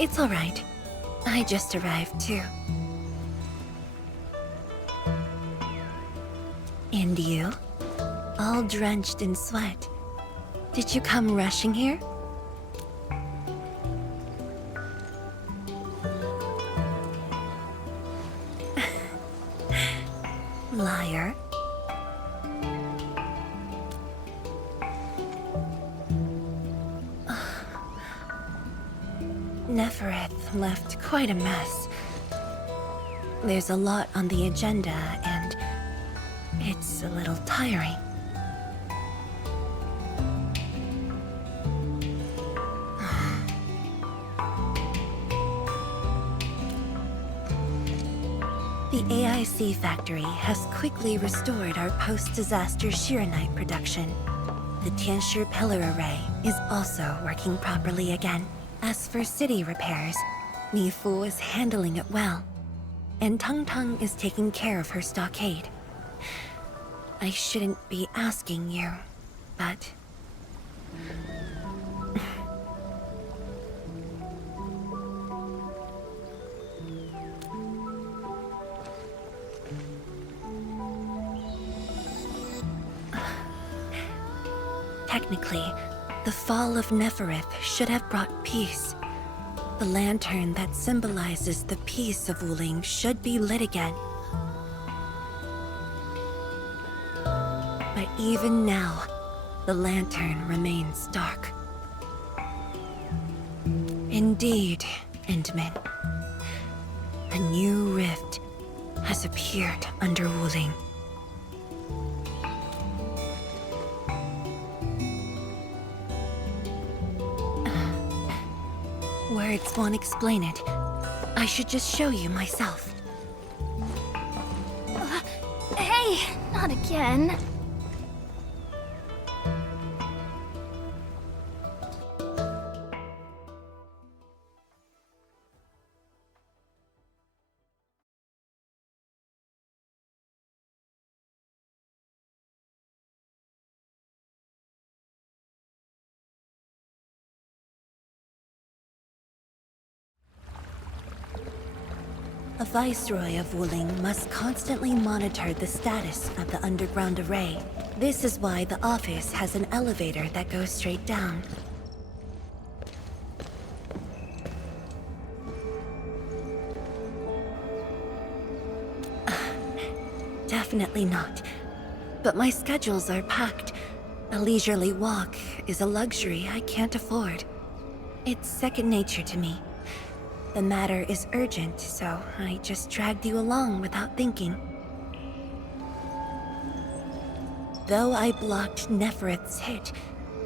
It's all right. I just arrived, too. And you? All drenched in sweat. Did you come rushing here? Liar. Nefereth left quite a mess. There's a lot on the agenda, and it's a little tiring. The AIC factory has quickly restored our post-disaster Shiranite production. The Tianshi pillar array is also working properly again. As for city repairs, Nifu is handling it well, and Tung Tung is taking care of her stockade. I shouldn't be asking you, but... Technically, the fall of Nefereth should have brought peace. The lantern that symbolizes the peace of Wuling should be lit again. But even now, the lantern remains dark. Indeed, Endman. A new rift has appeared under Wuling. Words won't explain it. I should just show you myself. Hey, not again. A Viceroy of Wuling must constantly monitor the status of the underground array. This is why the office has an elevator that goes straight down. Definitely not. But my schedules are packed. A leisurely walk is a luxury I can't afford. It's second nature to me. The matter is urgent, so I just dragged you along without thinking. Though I blocked Nefereth's hit,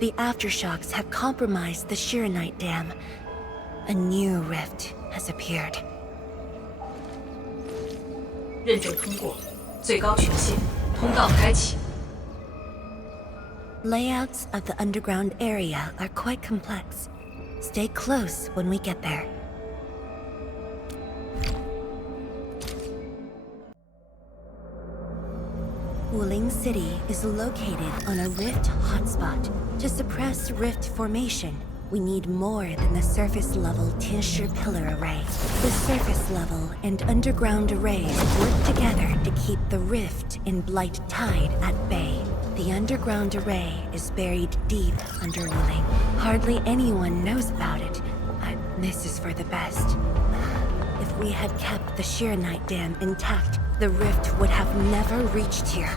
the aftershocks have compromised the Shiranite dam. A new rift has appeared. 认证通过，最高权限，通道开启。 Layouts of the underground area are quite complex. Stay close when we get there. Wuling City is located on a rift hotspot. To suppress rift formation, we need more than the surface-level Tianshi pillar array. The surface-level and underground arrays work together to keep the rift in Blight Tide at bay. The underground array is buried deep under Wuling. Hardly anyone knows about it, but this is for the best. If we had kept the Shiranite dam intact, the rift would have never reached here.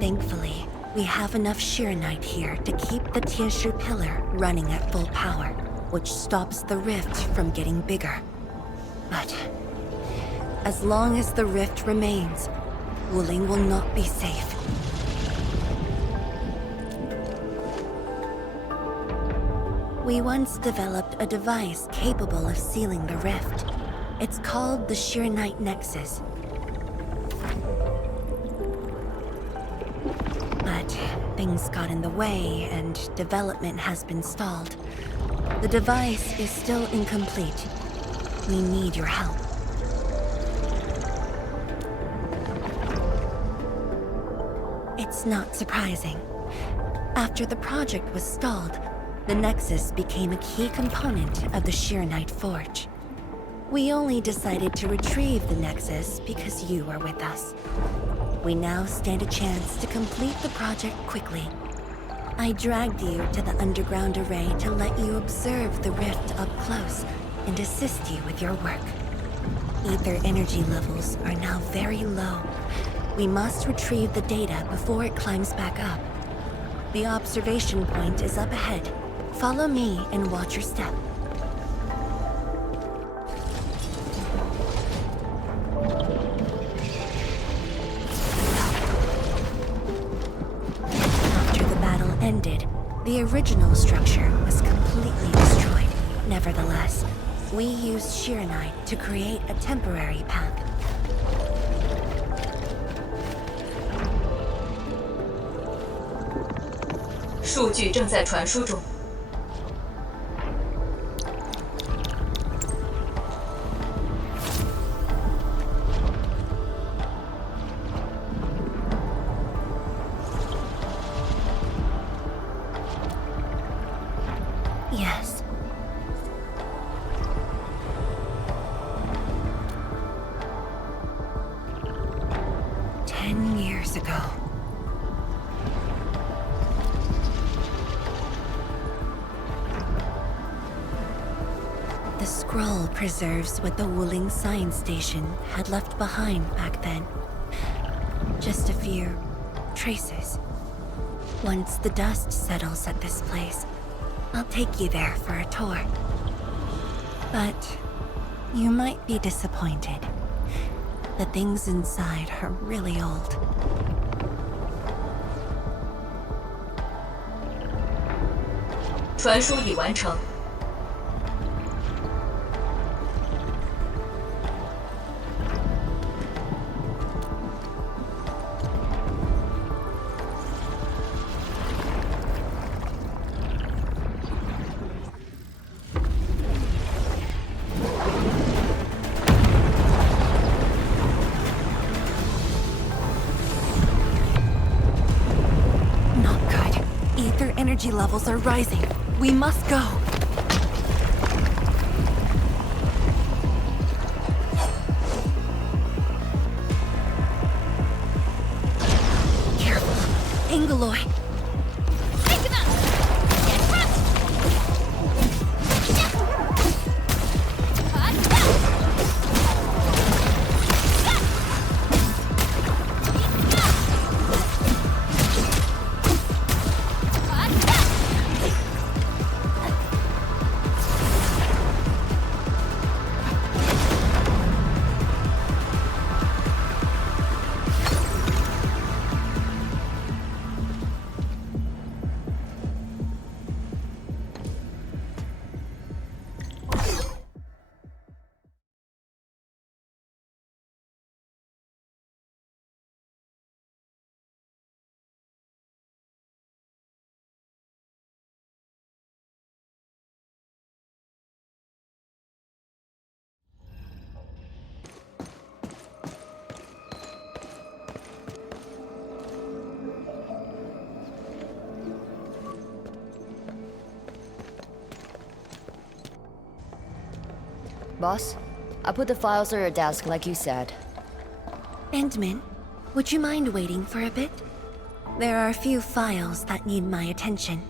Thankfully, We have enough Shiranite here to keep the Tianshu pillar running at full power, which stops the rift from getting bigger. But as long as the rift remains, Wuling will not be safe. We once developed a device capable of sealing the rift. It's called the Shiranite Nexus. But things got in the way and development has been stalled. The device is still incomplete. We need your help. It's not surprising. After the project was stalled, the Nexus became a key component of the Shiranite Forge. We only decided to retrieve the Nexus because you are with us. We now stand a chance to complete the project quickly. I dragged you to the underground array to let you observe the rift up close and assist you with your work. Ether energy levels are now very low. We must retrieve the data before it climbs back up. The observation point is up ahead. Follow me and watch your step. After the battle ended, the original structure was completely destroyed. Nevertheless, we used Shiranite to create a temporary path. 数据正在传输中。Yes. Ten years ago. The scroll preserves what the Wuling Science Station had left behind back then. Just a few traces. Once the dust settles at this place, I'll take you there for a tour. But you might be disappointed. The things inside are really old. "传输已完成。 Not good. Ether energy levels are rising. We must go. Careful. Angaloy. Take him out! Get front! Boss, I put the files on your desk like you said. Endman, would you mind waiting for a bit? There are a few files that need my attention.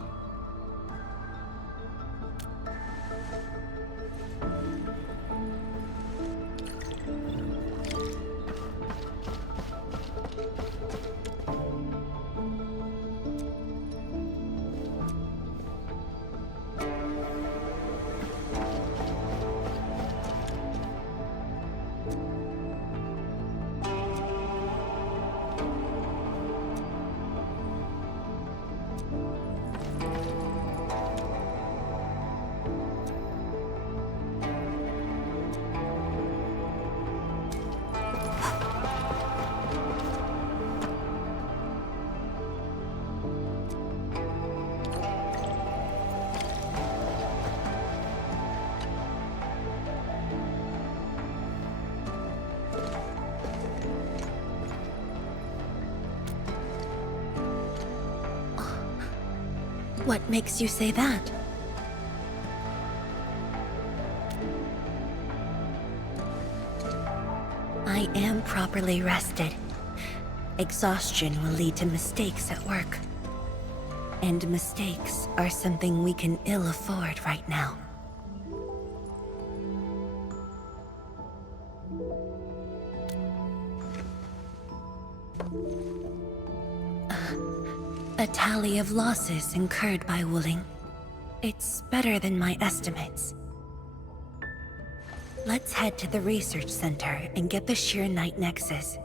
What makes you say that? I am properly rested. Exhaustion will lead to mistakes at work. And mistakes are something we can ill afford right now. A tally of losses incurred by Wuling. It's better than my estimates. Let's head to the research center and get the Sheer Night Nexus.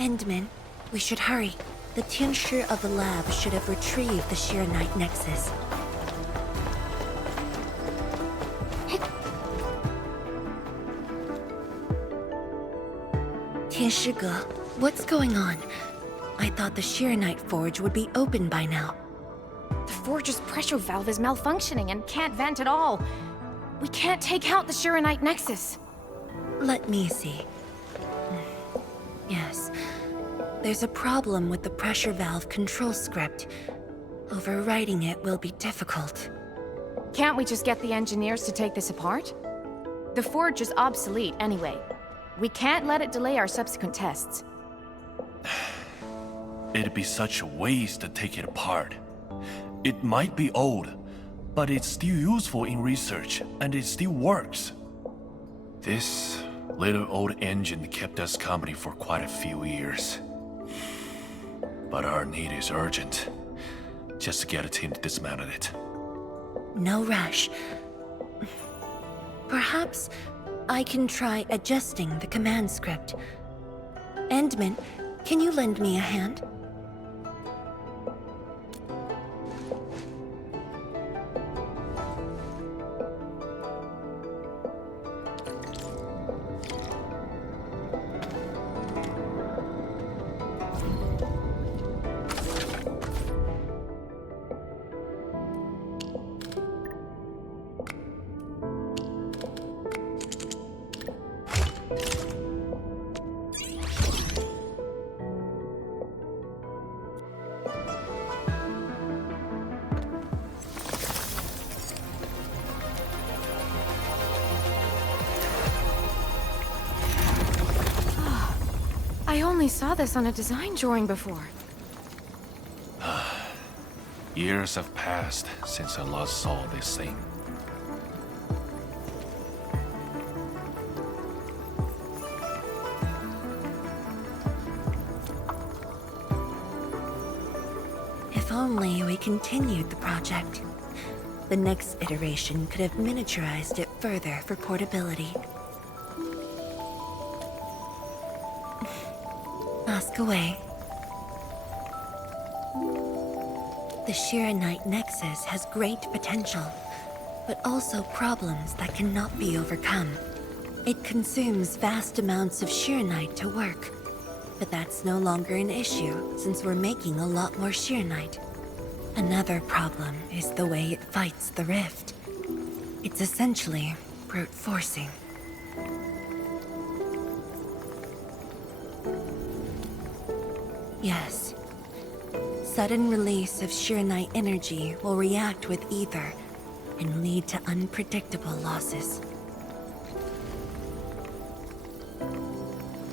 Endman, we should hurry. The tincture of the lab should have retrieved the Sheer Night Nexus. Tianshige, what's going on? I thought the Sheer Night Forge would be open by now. The forge's pressure valve is malfunctioning and can't vent at all. We can't take out the Shiranite Nexus. Let me see. Yes. There's a problem with the pressure valve control script. Overwriting it will be difficult. Can't we just get the engineers to take this apart? The forge is obsolete anyway. We can't let it delay our subsequent tests. It'd be such a waste to take it apart. It might be old, but it's still useful in research, and it still works. This little old engine kept us company for quite a few years. But our need is urgent. Just to get a team to dismantle it. No rush. Perhaps I can try adjusting the command script. Endman, can you lend me a hand? I only saw this on a design drawing before. Years have passed since I last saw this thing. If only we continued the project. The next iteration could have miniaturized it further for portability. Ask away. The Shiranite Nexus has great potential, but also problems that cannot be overcome. It consumes vast amounts of Shiranite to work, but that's no longer an issue since we're making a lot more Shiranite. Another problem is the way it fights the rift. It's essentially brute forcing. Yes. Sudden release of Shiranite energy will react with ether and lead to unpredictable losses.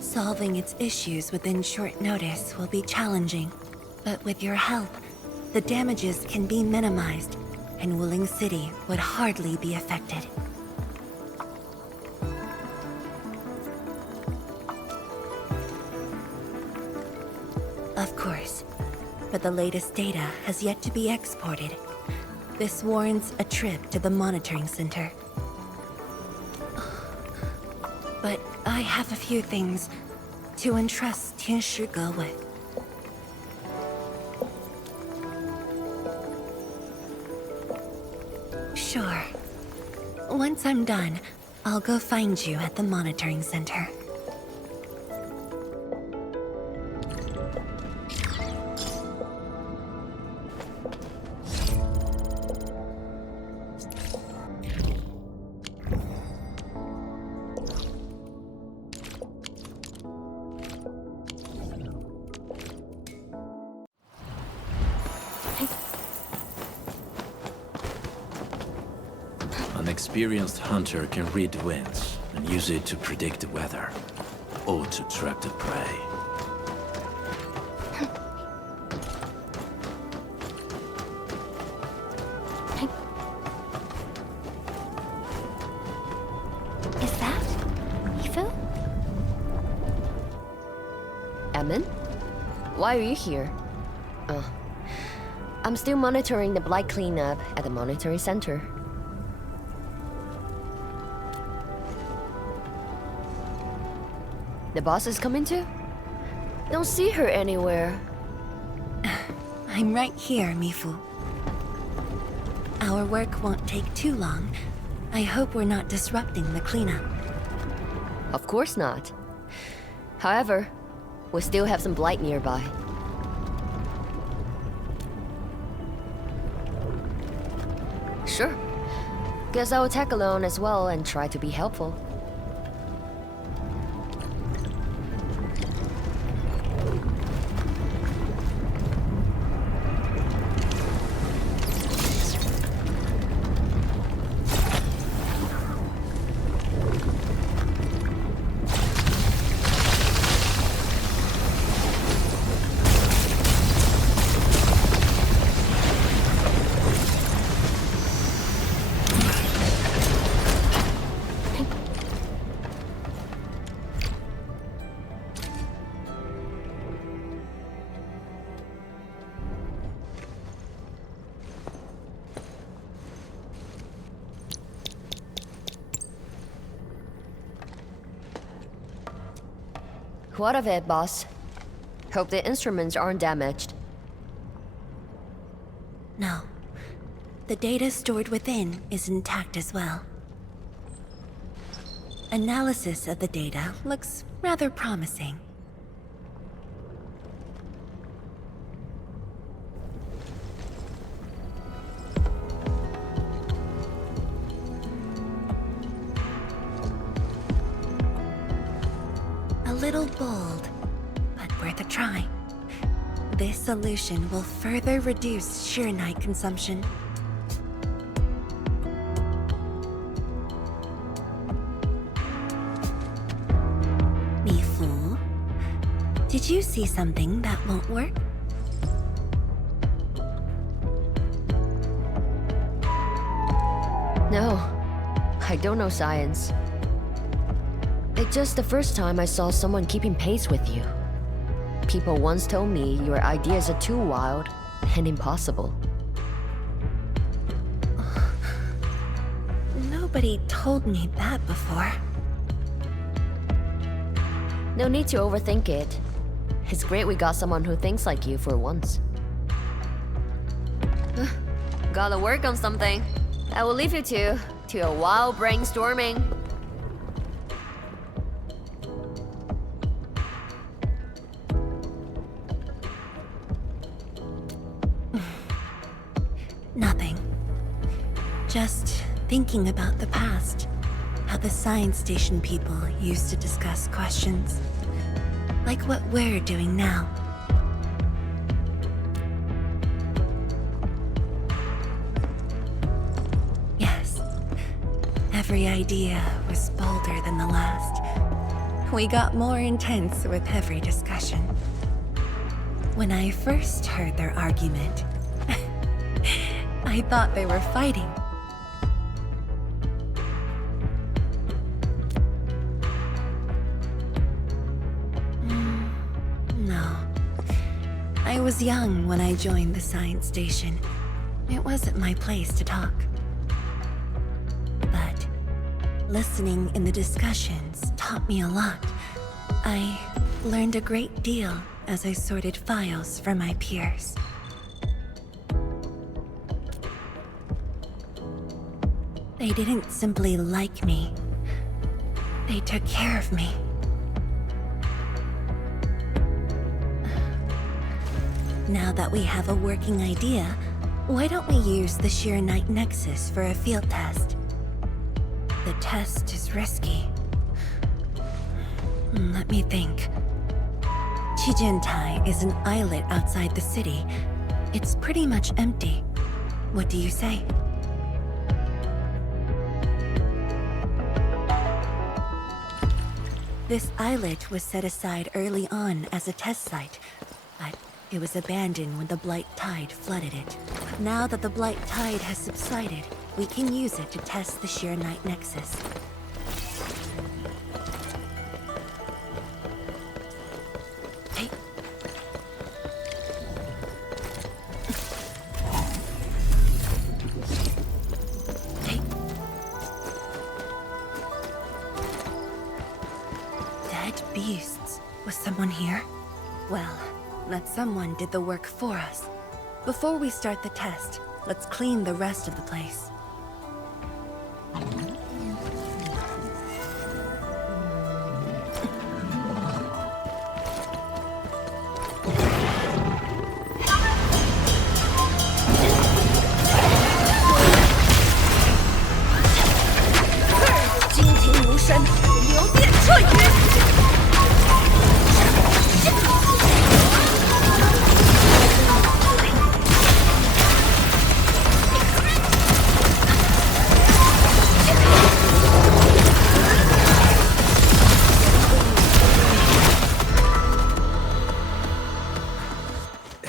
Solving its issues within short notice will be challenging, but with your help, the damages can be minimized, and Wuling City would hardly be affected. Of course, but the latest data has yet to be exported. This warrants a trip to the monitoring center. But I have a few things. to entrust 天使阁with. Sure. Once I'm done, I'll go find you at the monitoring center. An experienced hunter can read the winds and use it to predict the weather, or to track the prey. Is that Ethan? Emin? Why are you here? I'm still monitoring the blight cleanup at the monitoring center. The boss is coming too? Don't see her anywhere. I'm right here, Mifu. Our work won't take too long. I hope we're not disrupting the cleanup. Of course not. However, we still have some blight nearby. Sure. Guess I'll tag along as well and try to be helpful. What of it, boss? Hope the instruments aren't damaged. No. The data stored within is intact as well. Analysis of the data looks rather promising. A little bold, but worth a try. This solution will further reduce sheer night consumption. Mifu, did you see something that won't work? No, I don't know science. It's just the first time I saw someone keeping pace with you. People once told me your ideas are too wild and impossible. Nobody told me that before. No need to overthink it. It's great we got someone who thinks like you for once. Gotta work on something. I will leave you to a wild brainstorming. Nothing. Just thinking about the past. How the science station people used to discuss questions. Like what we're doing now. Yes. Every idea was bolder than the last. We got more intense with every discussion. When I first heard their argument, I thought they were fighting. No. I was young when I joined the science station. It wasn't my place to talk. But listening in the discussions taught me a lot. I learned a great deal as I sorted files for my peers. They didn't simply like me. They took care of me. Now that we have a working idea, why don't we use the Sheer Night Nexus for a field test? The test is risky. Let me think. Chijintai is an islet outside the city. It's pretty much empty. What do you say? This islet was set aside early on as a test site, but it was abandoned when the Blight Tide flooded it. Now that the Blight Tide has subsided, we can use it to test the Sheer Night Nexus. Hey. Hey. Dead beasts. Was someone here? Well, that someone did the work for us. Before we start the test, let's clean the rest of the place.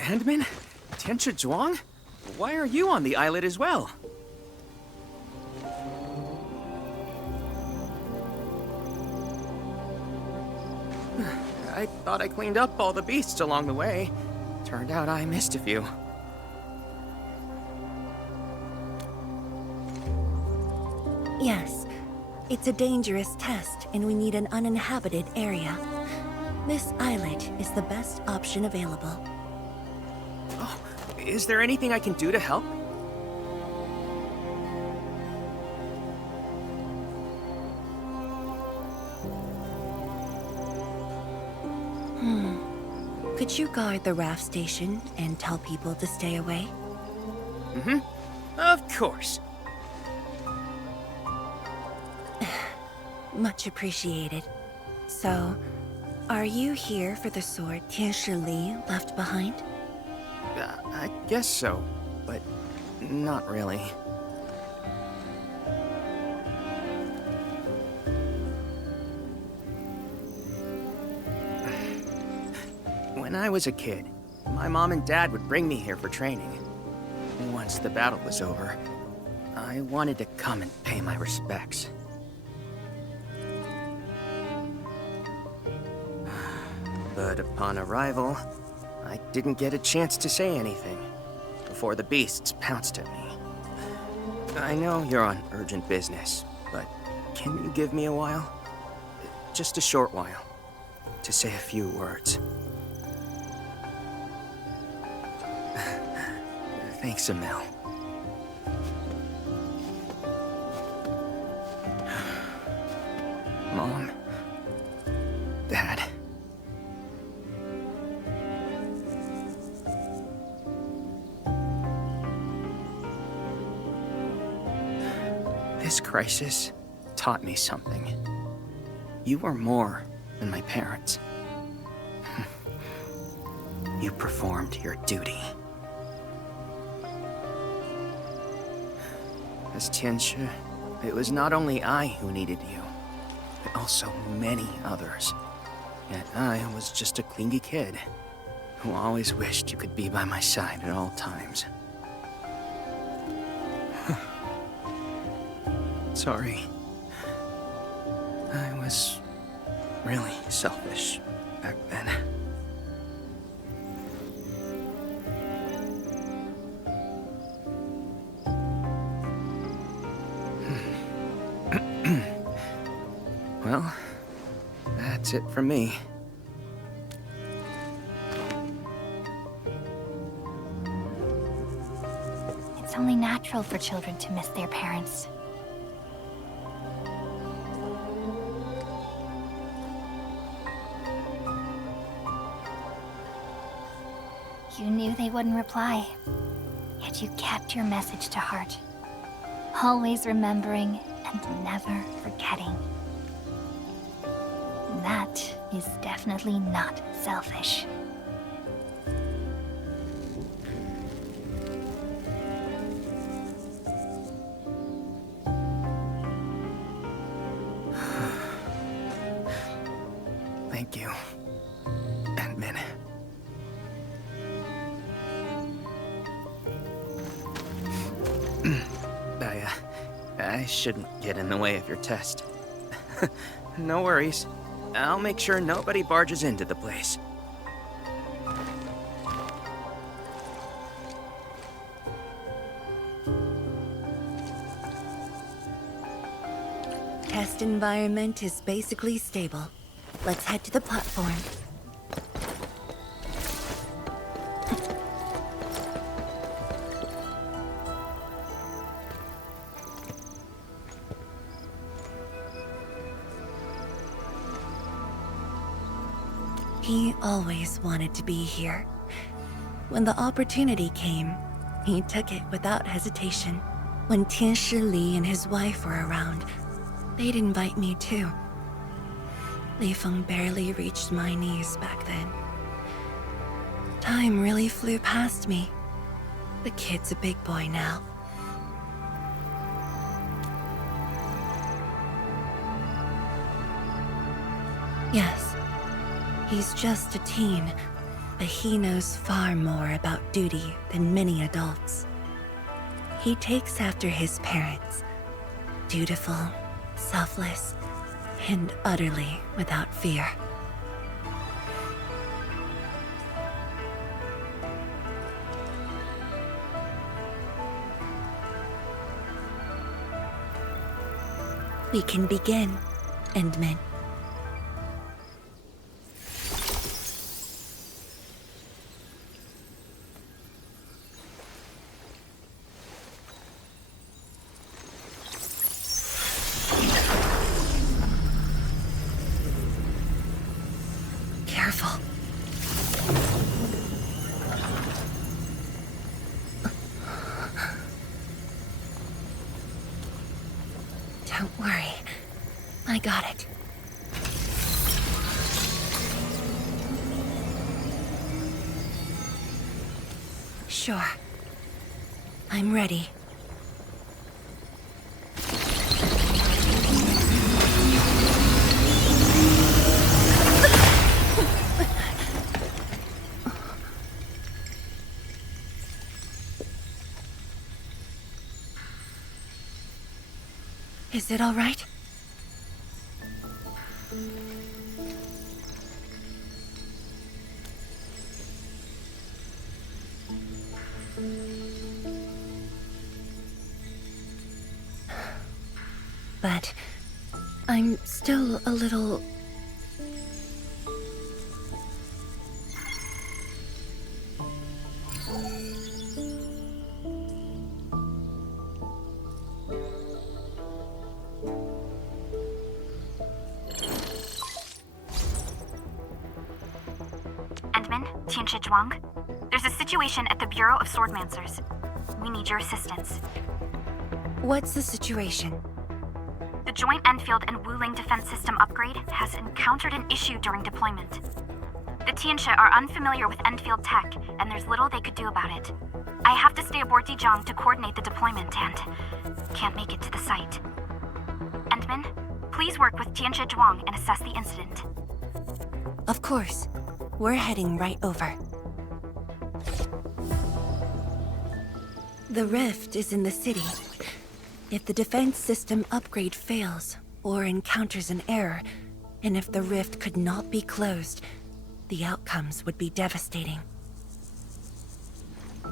Handman? Tianchi Zhuang? Why are you on the islet as well? I thought I cleaned up all the beasts along the way. Turned out I missed a few. Yes, it's a dangerous test and we need an uninhabited area. This islet is the best option available. Oh, is there anything I can do to help? Could you guard the raft station and tell people to stay away? Mm-hmm. Of course. Much appreciated. So, are you here for the sword Tianshi Li left behind? I guess so, but not really. When I was a kid, my mom and dad would bring me here for training. Once the battle was over, I wanted to come and pay my respects. But upon arrival, I didn't get a chance to say anything before the beasts pounced at me. I know you're on urgent business, but can you give me a while? Just a short while, to say a few words. Thanks, Emil. Mom. Dad. This crisis taught me something. You are more than my parents. You performed your duty. As Tianchi, it was not only I who needed you, but also many others. Yet I was just a clingy kid who always wished you could be by my side at all times. Sorry. I was really selfish back then. Well, that's it from me. It's only natural for children to miss their parents. You knew they wouldn't reply, yet you kept your message to heart. Always remembering and never forgetting. That is definitely not selfish. Thank you, Admin. I shouldn't get in the way of your test. No worries. I'll make sure nobody barges into the place. Test environment is basically stable. Let's head to the platform. He always wanted to be here. When the opportunity came, he took it without hesitation. When Tianshi Li and his wife were around, they'd invite me too. Li Feng barely reached my knees back then. Time really flew past me. The kid's a big boy now. Yes, he's just a teen, but he knows far more about duty than many adults. He takes after his parents, dutiful, selfless, and utterly without fear. We can begin, Endman. Careful. Don't worry. I got it. Sure. I'm ready. Is it all right? But I'm still a little... Endman, Tianshi Zhuang. There's a situation at the Bureau of Swordmancers. We need your assistance. What's the situation? The Joint Enfield and Wuling defense system upgrade has encountered an issue during deployment. The Tianshi are unfamiliar with Enfield tech, and there's little they could do about it. I have to stay aboard Dijiang to coordinate the deployment and can't make it to the site. Endman, please work with Tianshi Zhuang and assess the incident. Of course. We're heading right over. The rift is in the city. If the defense system upgrade fails or encounters an error, and if the rift could not be closed, the outcomes would be devastating.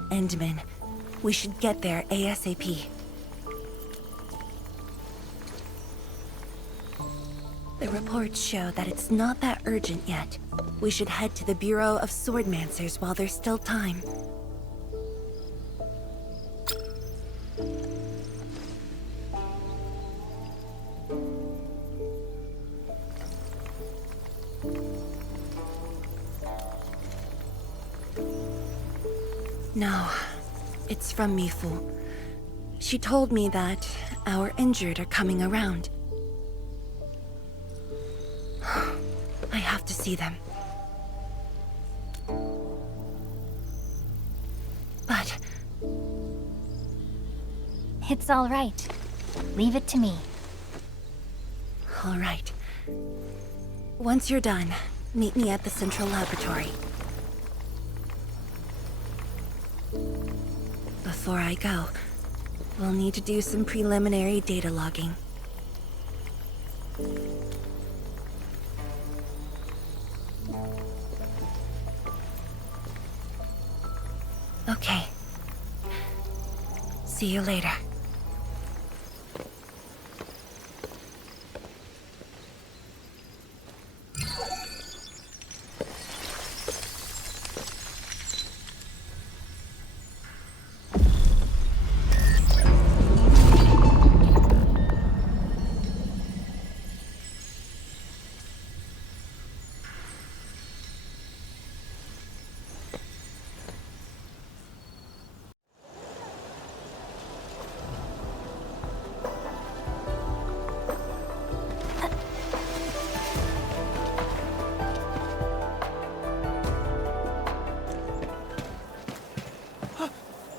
Endman, we should get there ASAP. The reports show that it's not that urgent yet. We should head to the Bureau of Swordmancers while there's still time. No, it's from Mifu. She told me that our injured are coming around. I have to see them. But... It's all right. Leave it to me. all right. Once you're done, meet me at the central laboratory. Before I go, we'll need to do some preliminary data logging. Okay. See you later.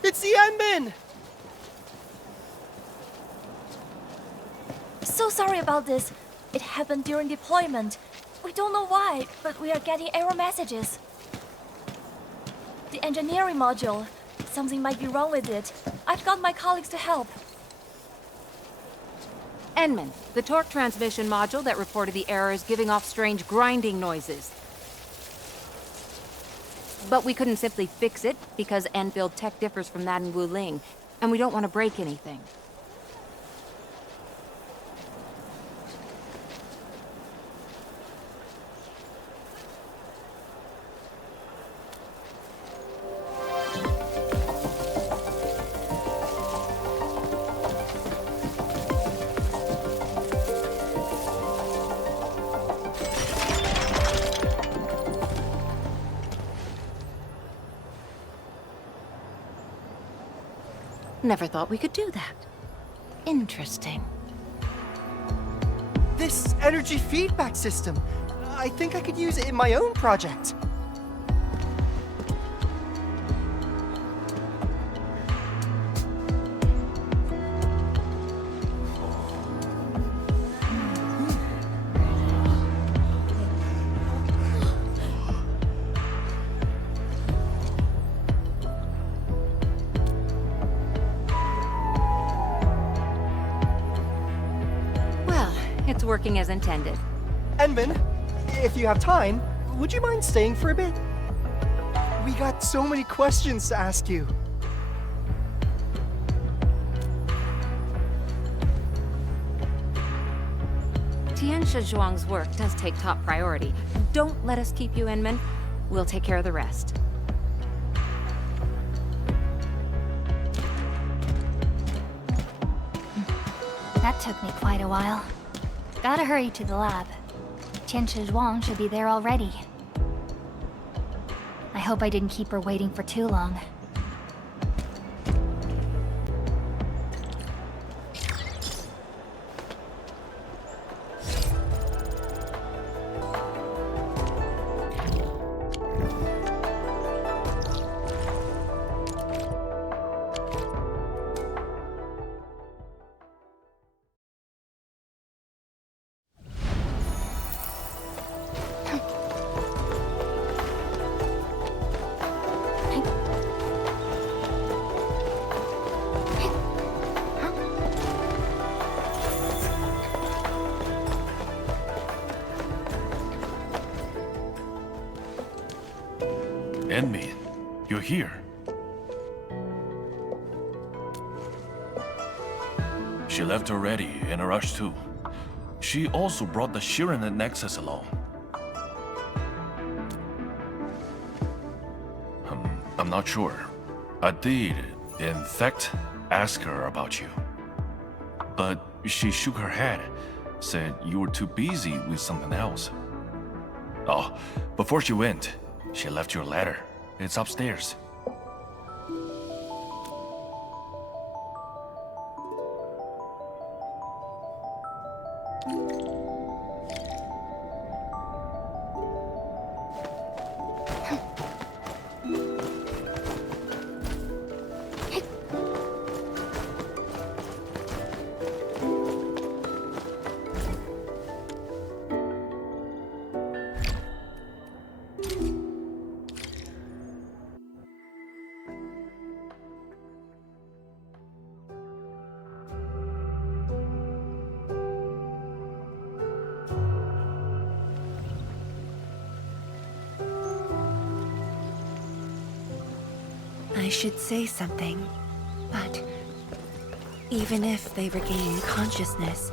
It's the Endman! So sorry about this. It happened during deployment. We don't know why, but we are getting error messages. The engineering module. Something might be wrong with it. I've got my colleagues to help. Enman, the torque transmission module that reported the error is giving off strange grinding noises. But we couldn't simply fix it because Enfield tech differs from that in Wuling, and we don't want to break anything. Never thought we could do that. Interesting. This energy feedback system. I think I could use it in my own project. It's working as intended. Enman, if you have time, would you mind staying for a bit? We got so many questions to ask you. Tianxia Zhuang's work does take top priority. Don't let us keep you, Enman. We'll take care of the rest. That took me quite a while. Gotta hurry to the lab. Tianxia Zhuang should be there already. I hope I didn't keep her waiting for too long. Enmy, you're here. She left already, in a rush too. She also brought the Shirin Nexus along. I'm not sure. I did, in fact, ask her about you. But she shook her head, said you were too busy with something else. Oh, before she went, she left your letter. It's upstairs. I should say something, but even if they regain consciousness,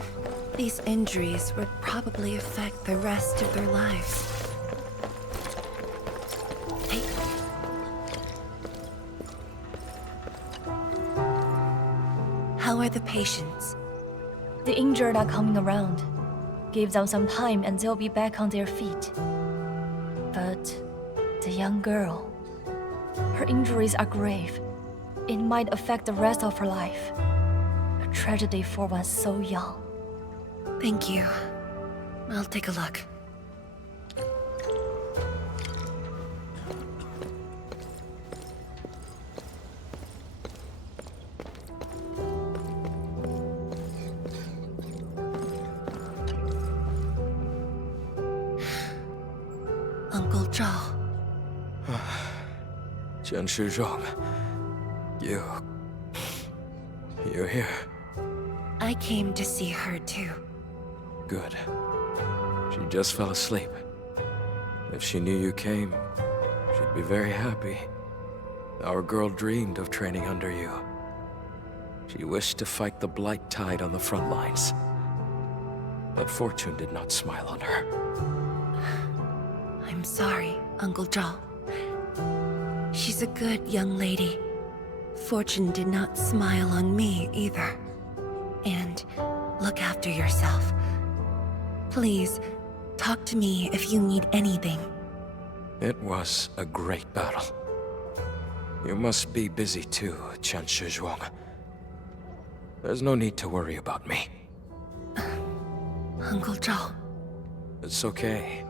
these injuries would probably affect the rest of their lives. Hey. How are the patients? The injured are coming around. Give them some time and they'll be back on their feet. But the young girl, her injuries are grave. It might affect the rest of her life. A tragedy for one so young. Thank you. I'll take a look. Uncle Zhao. Chen Shizhong, you're here. I came to see her too. Good. She just fell asleep. If she knew you came, she'd be very happy. Our girl dreamed of training under you. She wished to fight the Blight Tide on the front lines. But fortune did not smile on her. I'm sorry, Uncle Zhao. She's a good young lady. Fortune did not smile on me either. And look after yourself. Please, talk to me if you need anything. It was a great battle. You must be busy too, Chen Shizhuang. There's no need to worry about me. Uncle Zhao. It's okay.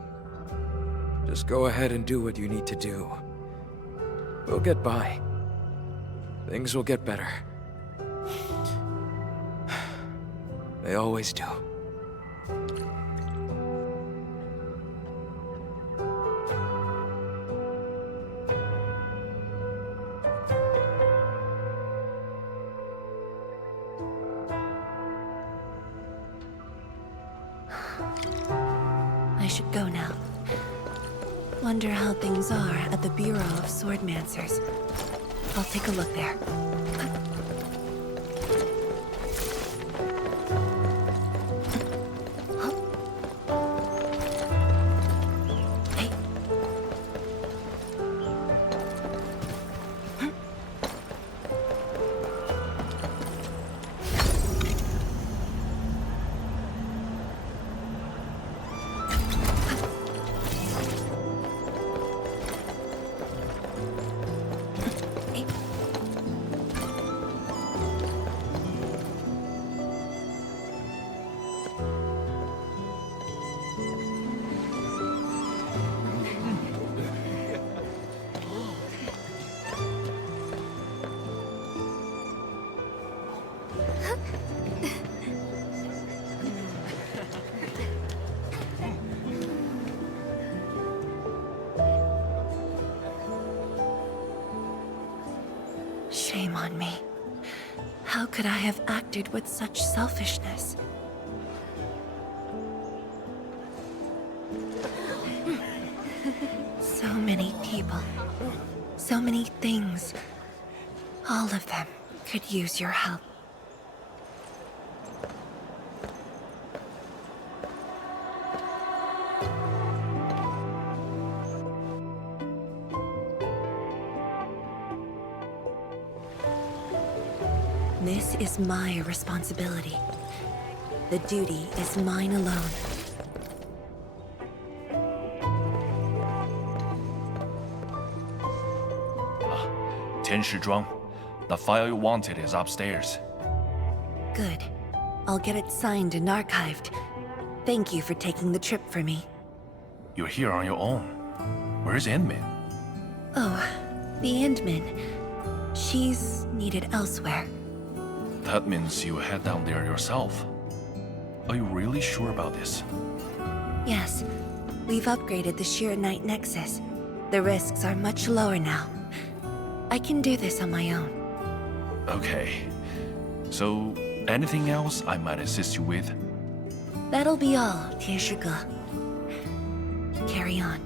Just go ahead and do what you need to do. We'll get by. Things will get better. They always do. I should go now. Wonder how things are at the Bureau of Swordmancers. I'll take a look there. Hey. Shame on me. How could I have acted with such selfishness? So many people, so many things. All of them could use your help. This is my responsibility. The duty is mine alone. Tian Shizhuang, the file you wanted is upstairs. Good. I'll get it signed and archived. Thank you for taking the trip for me. You're here on your own. Where's Endmin? Oh, the Endmin. She's needed elsewhere. That means you head down there yourself. Are you really sure about this? Yes. We've upgraded the Sheer Night Nexus. The risks are much lower now. I can do this on my own. Okay. So, anything else I might assist you with? That'll be all, 天使哥. Carry on.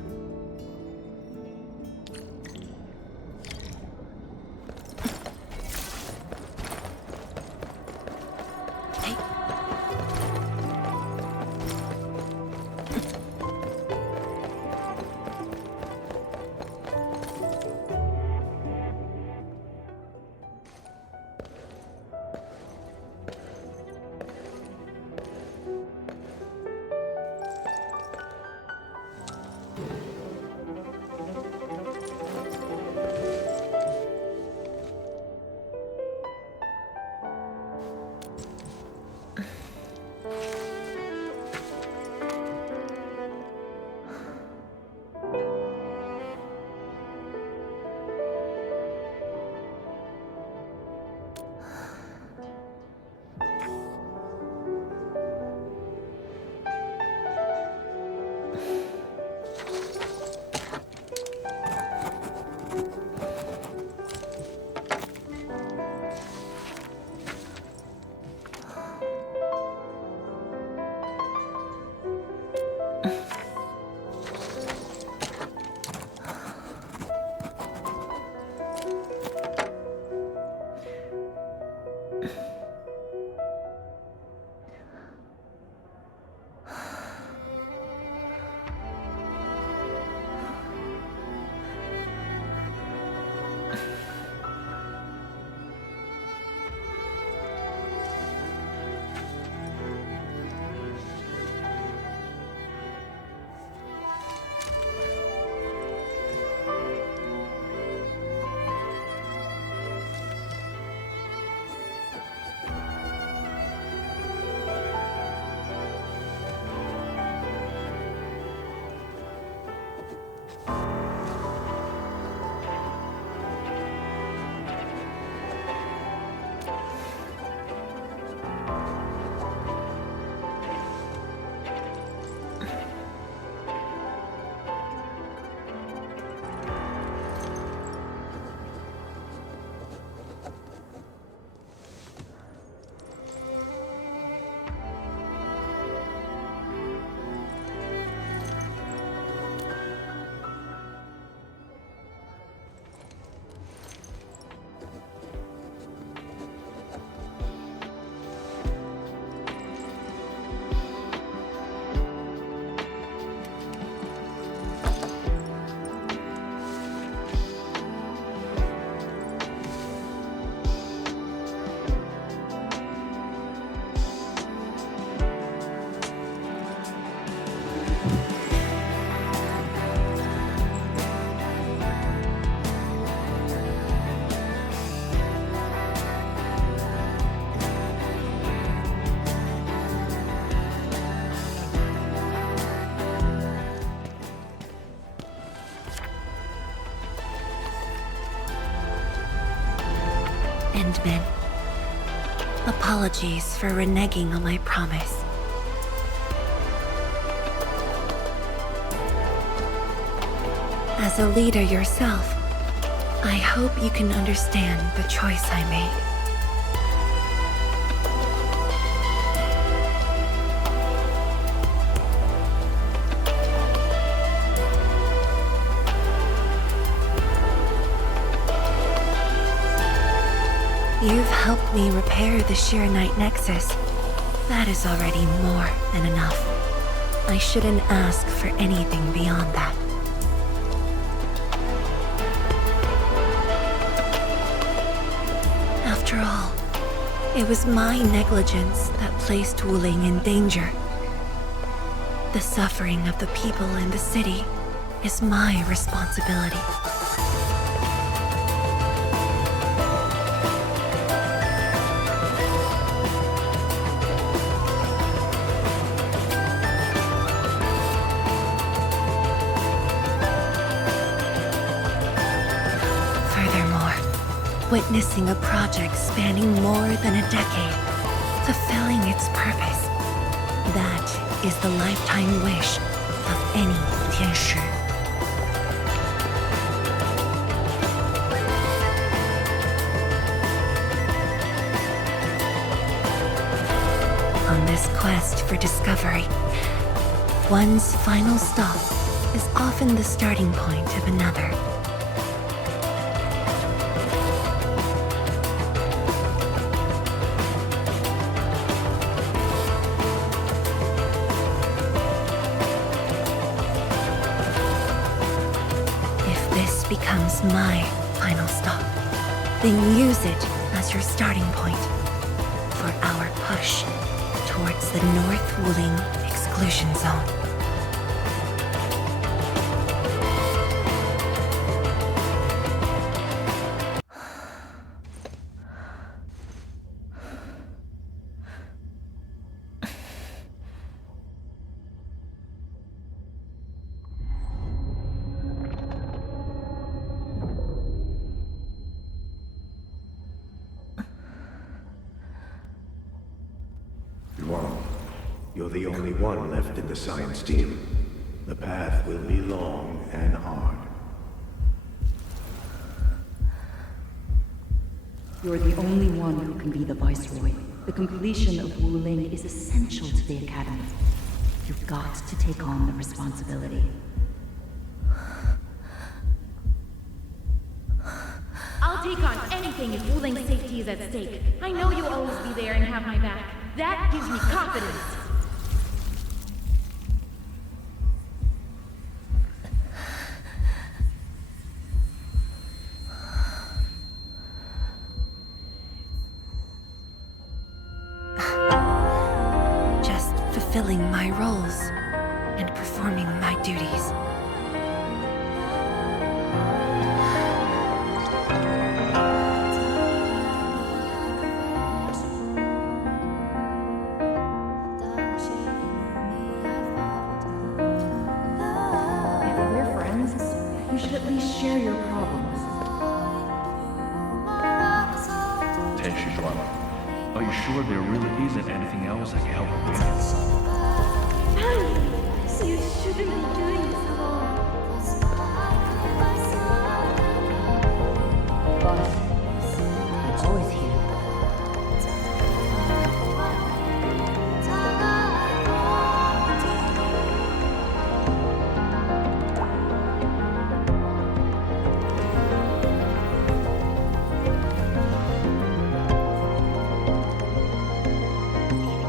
Endmin. Apologies for reneging on my promise. As a leader yourself, I hope you can understand the choice I made. You've helped me repair the Sheer Night Nexus. That is already more than enough. I shouldn't ask for anything beyond that. After all, it was my negligence that placed Wuling in danger. The suffering of the people in the city is my responsibility. witnessing a project spanning more than a decade, fulfilling its purpose. That is the lifetime wish of any Tianshi. On this quest for discovery, one's final stop is often the starting point of another. If this becomes my final stop, then use it as your starting point for our push towards the North Wuling exclusion zone. You're the only one left in the science team. The path will be long and hard. You're the only one who can be the Viceroy. The completion of Wuling is essential to the Academy. You've got to take on the responsibility. I'll take on anything if Wuling's safety is at stake. I know you'll always be there and have my back. That gives me confidence. Just fulfilling my roles and performing my duties. Share your problems. Tenshi drama. Are you sure there really isn't anything else I can help you with? You shouldn't be doing this alone. Boss, I'm always here.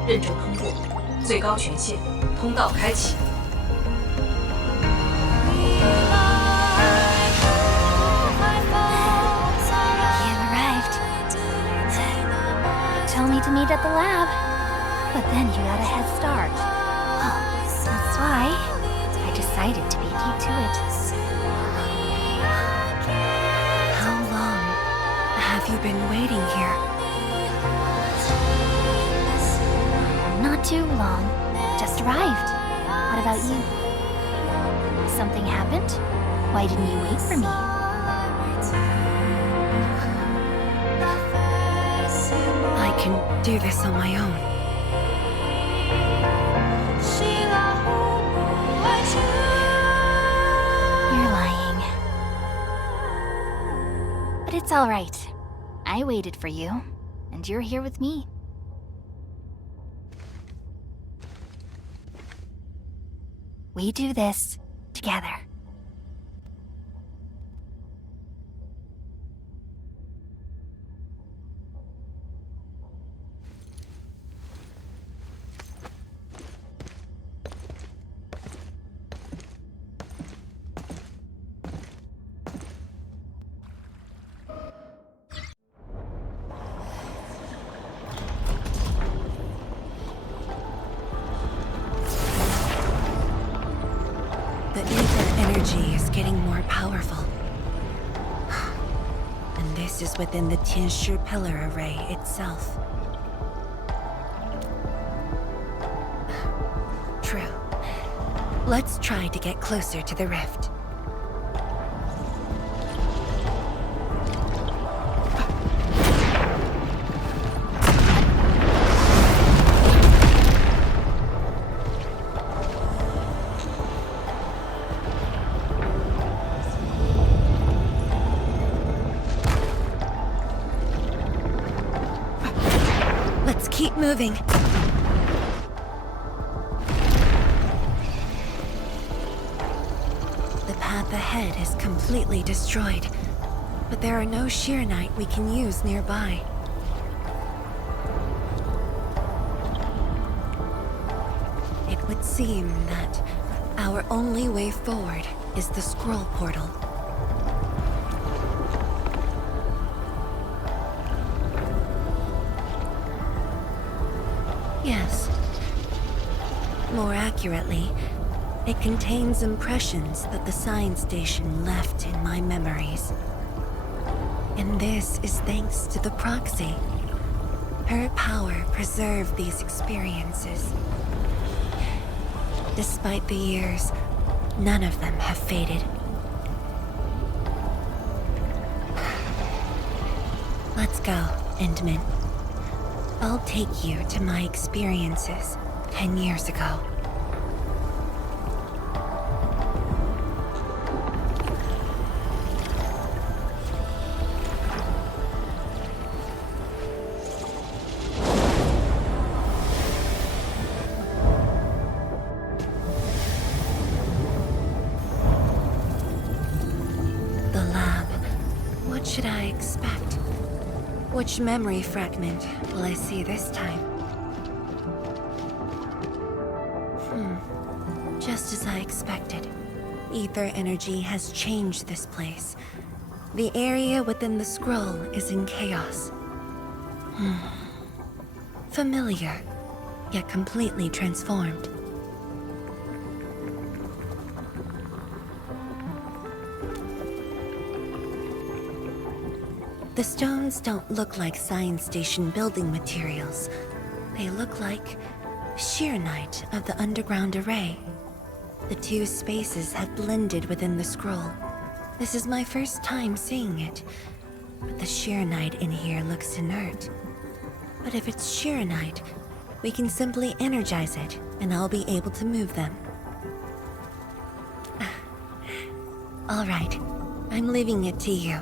认证通过，最高权限，通道开启。Told me to meet at the lab, but then you got a head start. Oh, that's why I decided to beat you to it. How long have you been waiting here? Not too long. Just arrived. What about you? Something happened? Why didn't you wait for me? I can do this on my own. You're lying. But it's all right. I waited for you, and you're here with me. We do this together. The ether energy is getting more powerful. And this is within the Tianshi pillar array itself. True. Let's try to get closer to the rift. Let's keep moving. The path ahead is completely destroyed, but there are no Sheernite we can use nearby. It would seem that our only way forward is the scroll portal. Yes. More accurately, it contains impressions that the science station left in my memories. And this is thanks to the proxy. Her power preserved these experiences. Despite the years, none of them have faded. Let's go, Endman. I'll take you to my experiences 10 years ago. The lab. What should I expect? Which memory fragment will I see this time? Just as I expected. Ether energy has changed this place. The area within the scroll is in chaos. Familiar, yet completely transformed. The stones don't look like science station building materials. They look like Sheernite of the underground array. The two spaces have blended within the scroll. This is my first time seeing it, but the Sheernite in here looks inert. But if it's Sheernite, we can simply energize it, and I'll be able to move them. All right, I'm leaving it to you.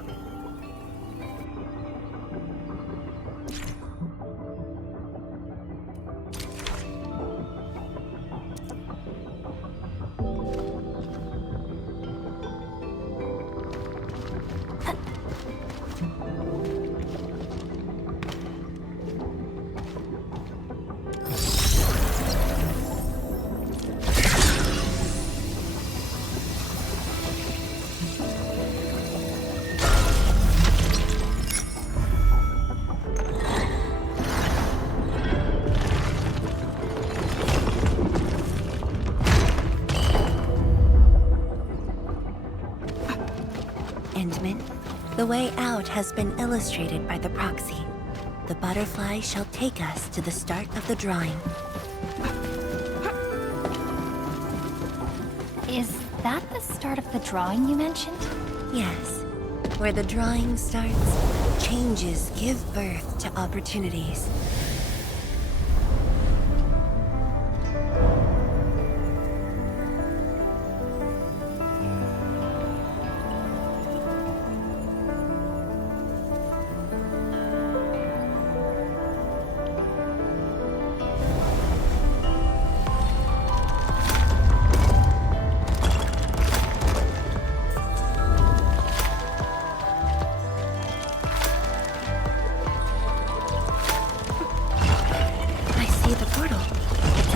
The way out has been illustrated by the proxy. The butterfly shall take us to the start of the drawing. Is that the start of the drawing you mentioned? Yes. Where the drawing starts, changes give birth to opportunities.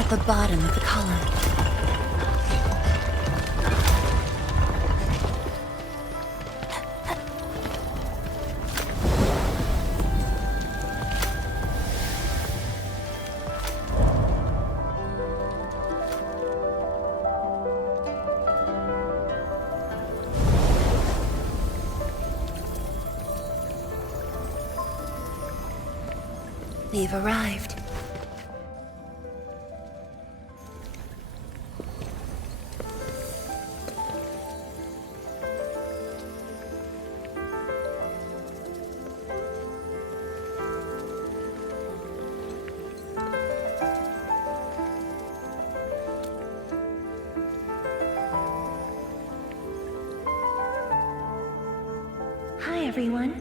The bottom of the column. We've arrived. Hi everyone.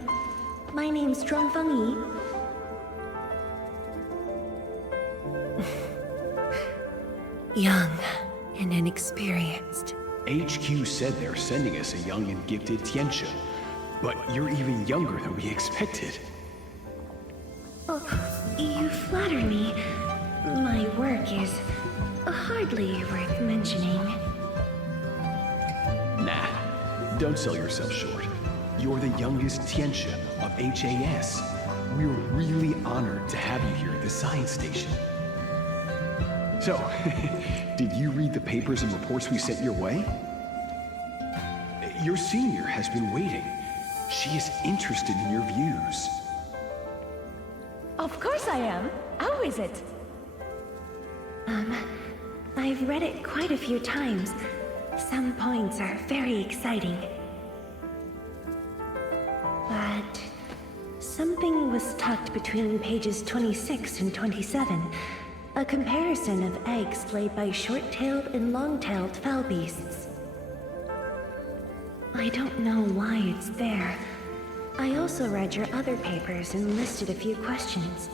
My name's Zhuangfeng Yi. young and inexperienced. HQ said they're sending us a young and gifted Tianxia, but you're even younger than we expected. Oh, you flatter me. My work is hardly worth mentioning. Nah, don't sell yourself short. You're the youngest Tianxia of HAS. We're really honored to have you here at the science station. So, did you read the papers and reports we sent your way? Your senior has been waiting. She is interested in your views. Of course I am. How is it? I've read it quite a few times. Some points are very exciting. But something was tucked between pages 26 and 27. A comparison of eggs laid by short-tailed and long-tailed fowl beasts. I don't know why it's there. I also read your other papers and listed a few questions.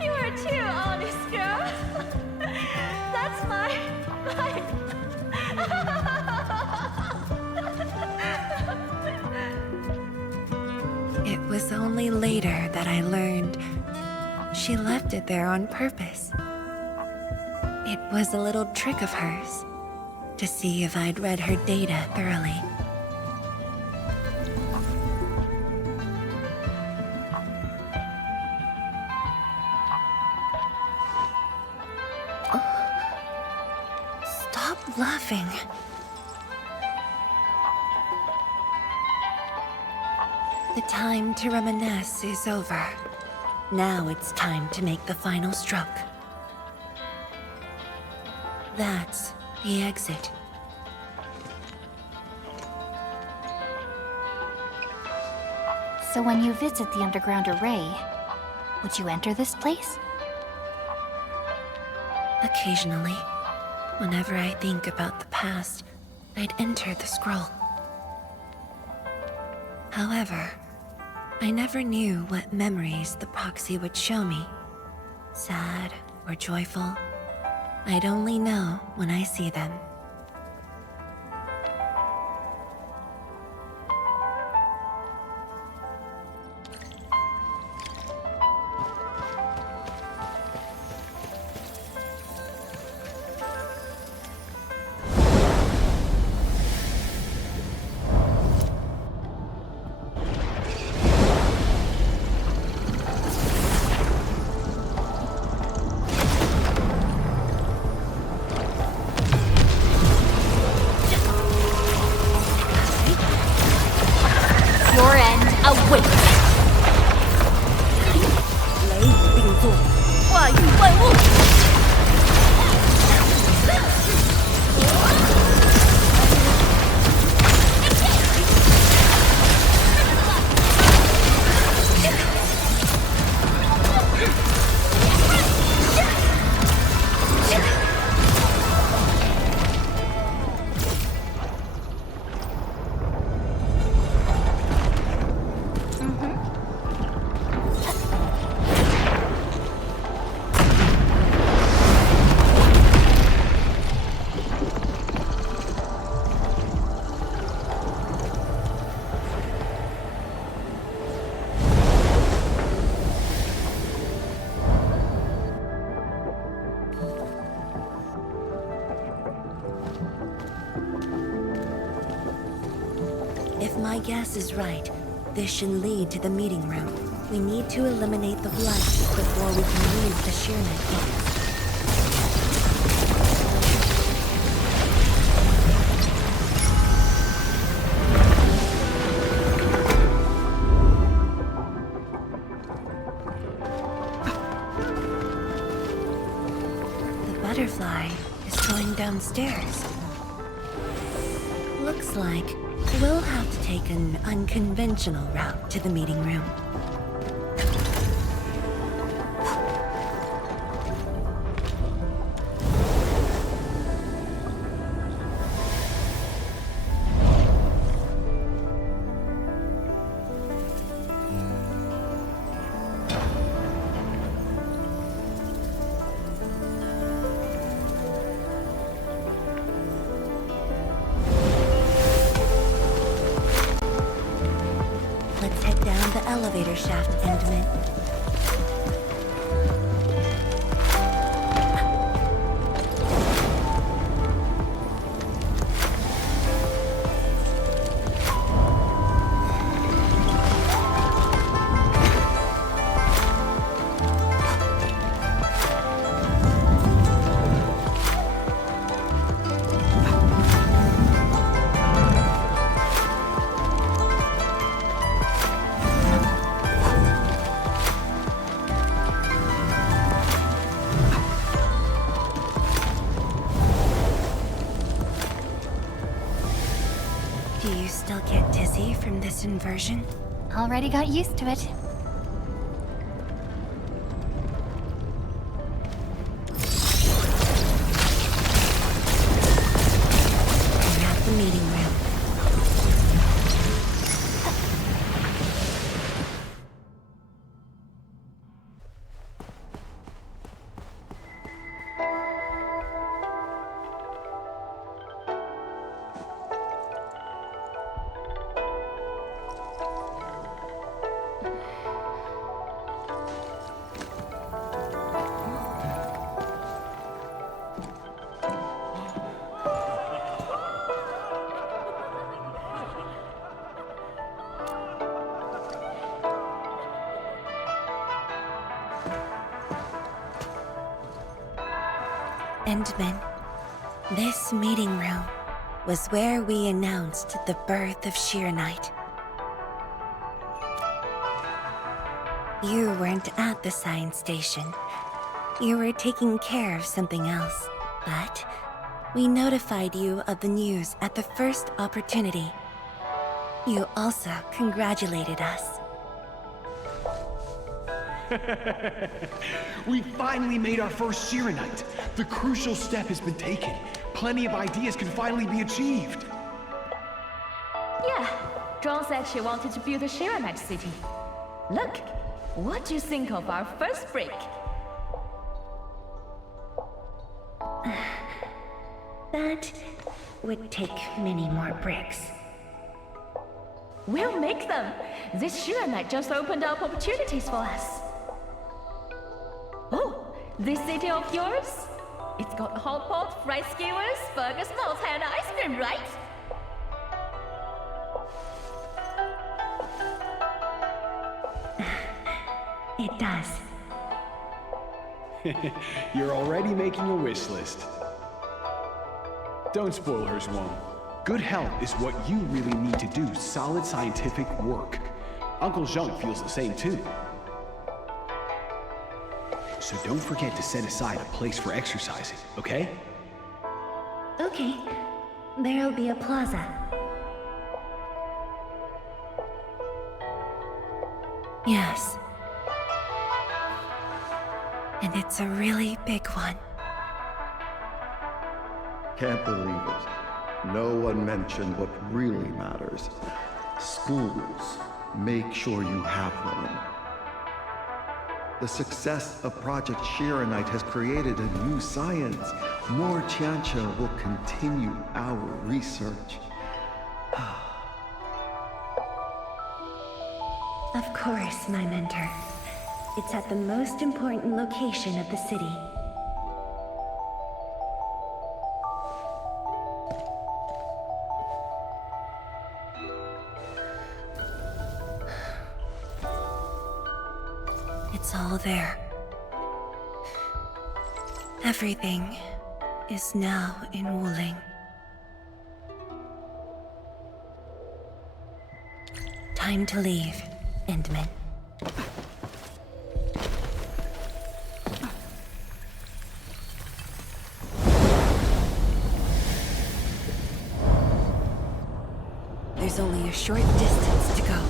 You are too honest, girl. That's my... It was only later that I learned she left it there on purpose. It was a little trick of hers to see if I'd read her data thoroughly. Stop laughing. The time to reminisce is over. Now it's time to make the final stroke. That's the exit. So when you visit the underground array, would you enter this place? Occasionally, whenever I think about the past, I'd enter the scroll. However, I never knew what memories the proxy would show me. Sad or joyful, I'd only know when I see them. Your end awaits. 雷雨并作，化育万物。If my guess is right, this should lead to the meeting room. We need to eliminate the blight before we can leave the Sheernet gates. The butterfly is going downstairs. Looks like we'll have to take an unconventional route to the meeting room. elevator shaft, Endman. Do you still get dizzy from this inversion? Already got used to it. We're at the meeting room. Endman, this meeting room was where we announced the birth of Shiranite. You weren't at the science station. You were taking care of something else. But we notified you of the news at the first opportunity. You also congratulated us. We finally made our first Shiranite. The crucial step has been taken. Plenty of ideas can finally be achieved. Yeah, Dawn said she wanted to build a Shiranite city. Look, what do you think of our first brick? That would take many more bricks. We'll make them. This Shiranite just opened up opportunities for us. Oh, this city of yours? It's got hot pot, fried skewers, burgers, malts, and ice cream, right? It does. You're already making a wish list. Don't spoil her, Swan. Good health is what you really need to do solid scientific work. Uncle Zheng feels the same too. So don't forget to set aside a place for exercising, okay? Okay. There'll be a plaza. Yes. And it's a really big one. Can't believe it. No one mentioned what really matters. Schools. Make sure you have one. The success of Project Shiranite has created a new science. More Tiantia will continue our research. Of course, my mentor. It's at the most important location of the city. It's all there. Everything is now in Wuling. Time to leave, Endman. There's only a short distance to go.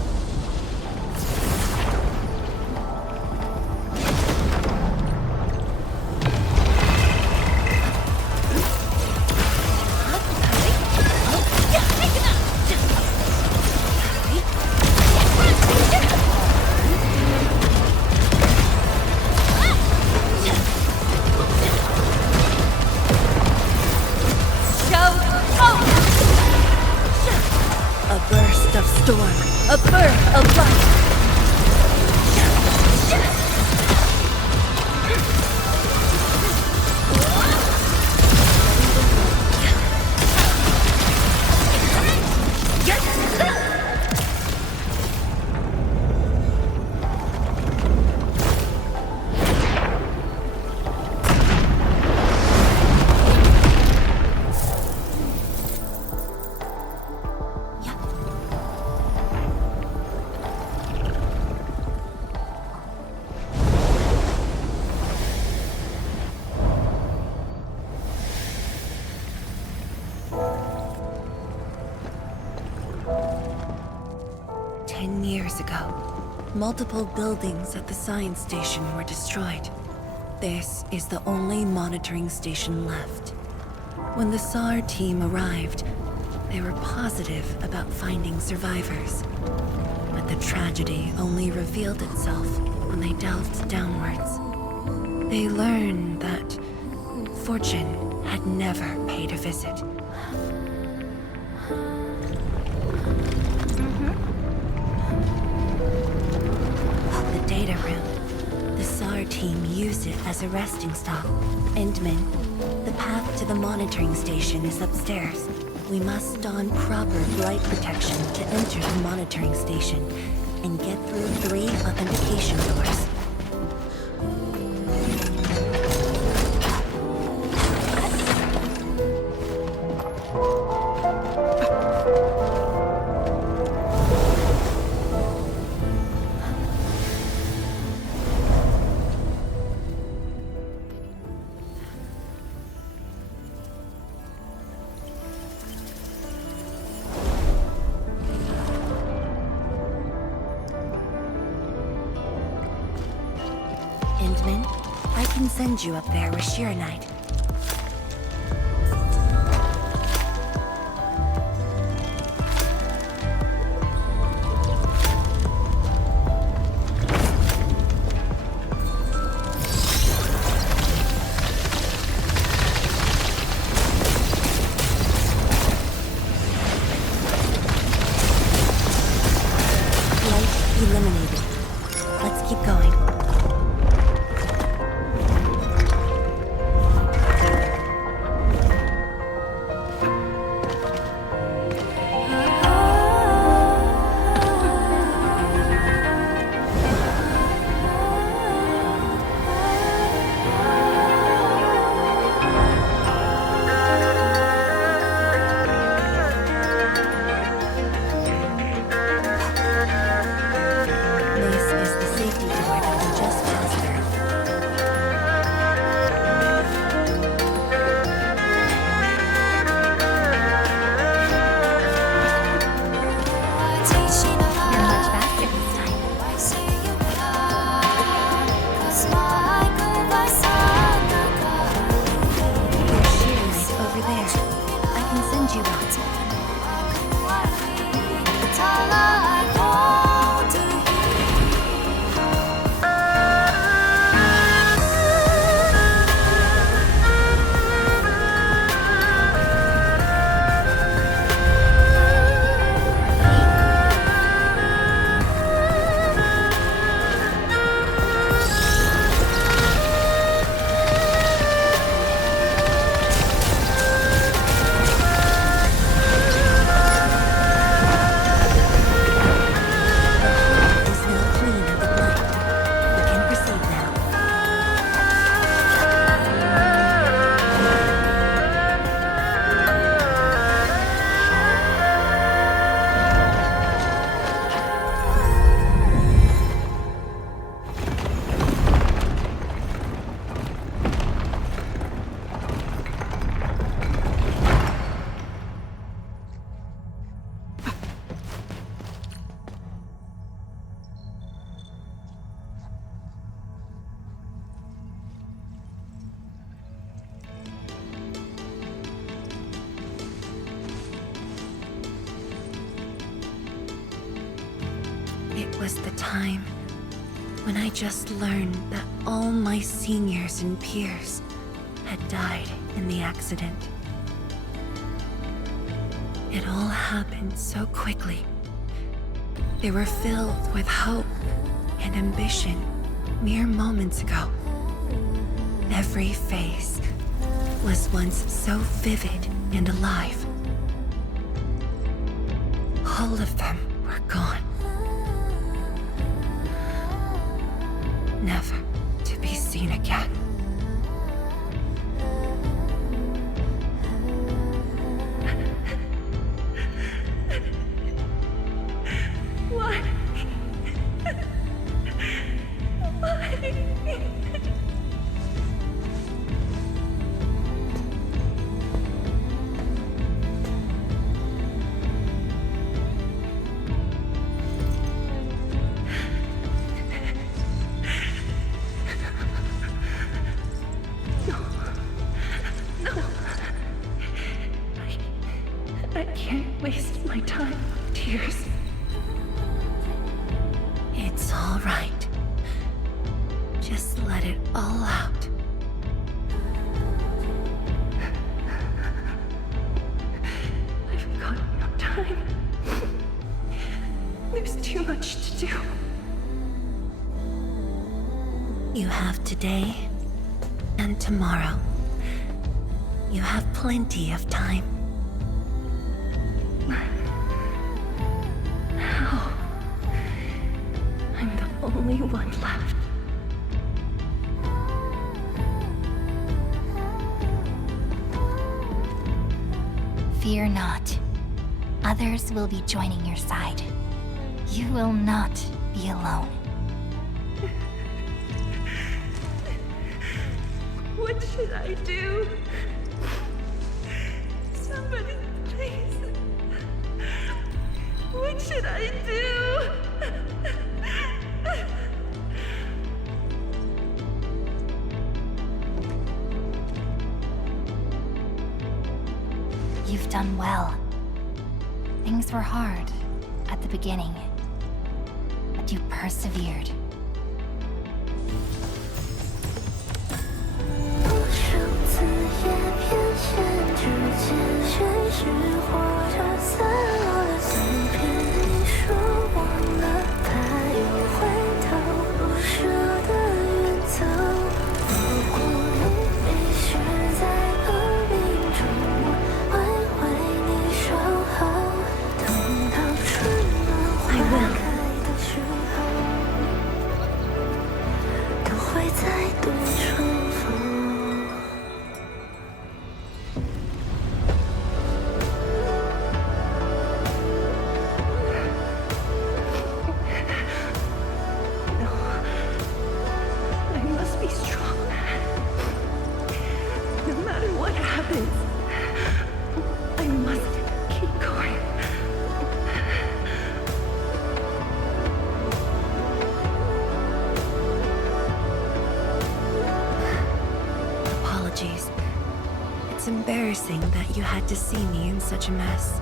A burst of storm, a birth of light. 10 years ago, multiple buildings at the science station were destroyed. This is the only monitoring station left. When the SAR team arrived, they were positive about finding survivors. But the tragedy only revealed itself when they delved downwards. They learned that fortune had never paid a visit. The data room. The SAR team used it as a resting stop. Endman, the path to the monitoring station is upstairs. We must don proper blight protection to enter the monitoring station and get through 3 authentication doors. Endman, I can send you up there with Shiranite. Light eliminated. Let's keep going. It was the time when I just learned that all my seniors and peers had died in the accident. It all happened so quickly. They were filled with hope and ambition mere moments ago. Every face was once so vivid and alive. All of them were gone. Never to be seen again. Why? I can't waste my time with tears. It's all right. Just let it all out. I've got no time. There's too much to do. You have today and tomorrow. You have plenty of time. How? I'm the only one left. Fear not. Others will be joining your side. You will not be alone. What should I do? Somebody, please. What should I do? You've done well. Things were hard at the beginning, but you persevered. It's embarrassing that you had to see me in such a mess.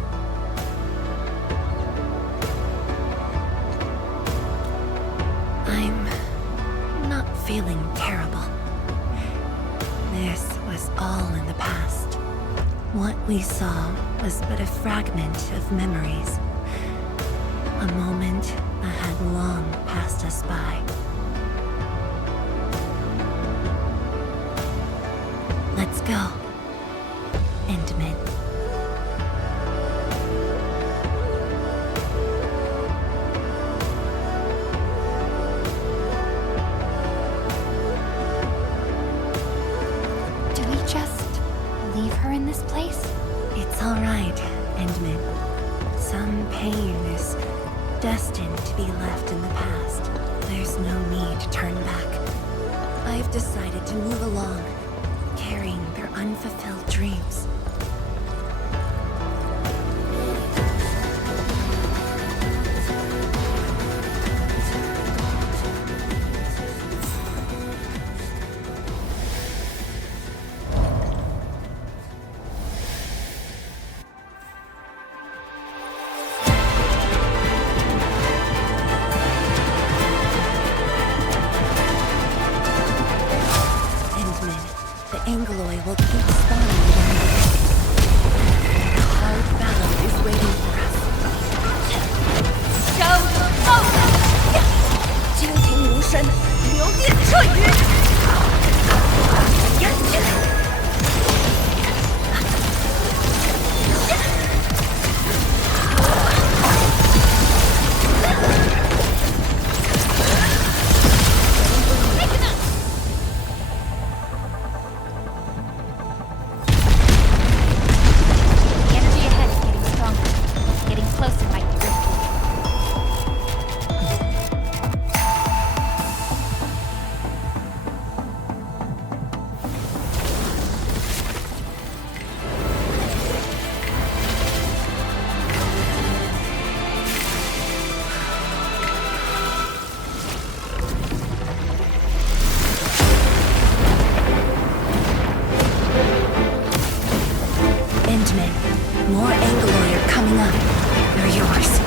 I'm not feeling terrible. This was all in the past. What we saw was but a fragment of memories. A moment that had long passed us by. Let's go, Endman. Do we just leave her in this place? It's all right, Endman. Some pain is destined to be left in the past. There's no need to turn back. I've decided to move along, carrying their unfulfilled dreams. Angloy will keep spawning around the base. A hard battle is waiting for us. Show focus! 精听无声，流电彻云。More Angloy coming up. They're yours.